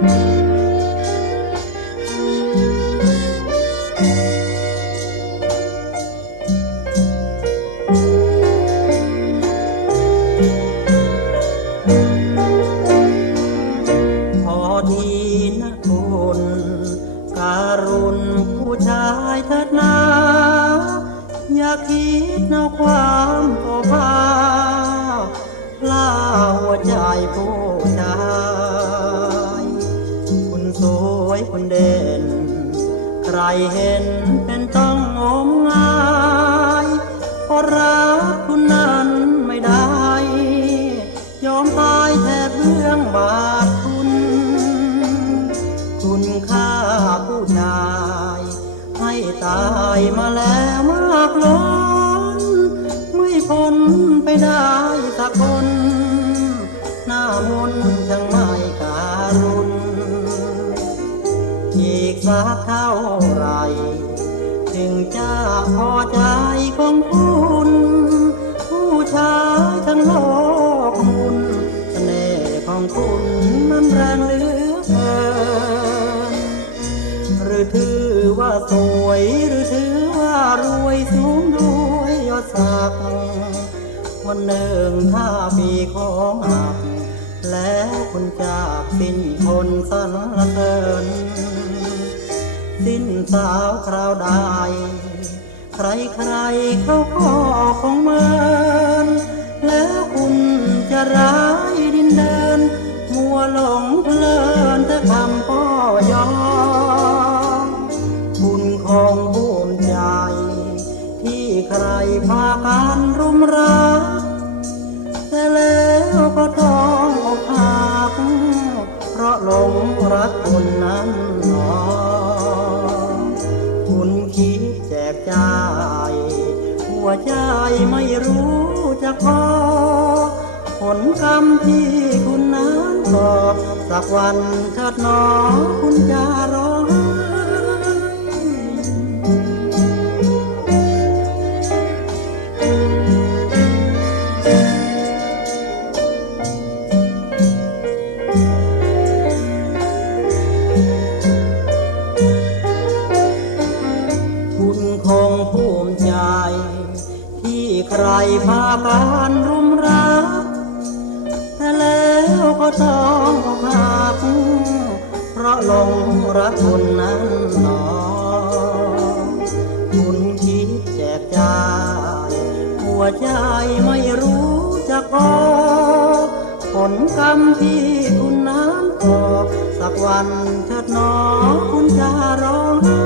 พอทีนะคุณการุณผู้ชายเถิดนาอย่าคิดนความโอภาล่าหัวใจผู้ชา รเห็นเป็นต้องงมงายเพราะรักคุณนั้นไม่ได้ ยอมตายแทบเบื้องบาทคุณ คุณค่าผู้ชาย ให้ตายมาแล้วมากล้น ไม่พ้นไปได้สักคน หน้ามนต์ช่าง สักเท่าไร ถึงจะพอใจของคุณ ผู้ชายทั้งโลกมุนเสน่ห์ของคุณมันแรงเหลือเกิน หรือถือว่าสวยหรือถือว่ารวยสูงด้วยยศศักดิ์วันหนึ่งถ้ามีของหักแล้วคุณจากสิ้นคนสรรเสริญ สิ้นสาวคราวใด ใครใครเขาก็คงเมิน แล้วคุณจะร้ายดินเดิน มัวหลงเพลินแต่คำพ่อยอมคุณคงภูมิใจ ที่ใครพากันรุมรัก ใจไม่รู้จะพอผลกรรมที่คุณนั้นก่อสักวันเถิดหนอคุณจะร้อง ใครพากันรุมรักแต่แล้วก็ต้องอกหักเพราะหลงรักคนนั้นหนอคุณคิดแจกจ่ายหัวใจไม่รู้จะพอผลกรรมที่คุณนั้นก่อสักวันเถิดหนอคุณจะร้องไห้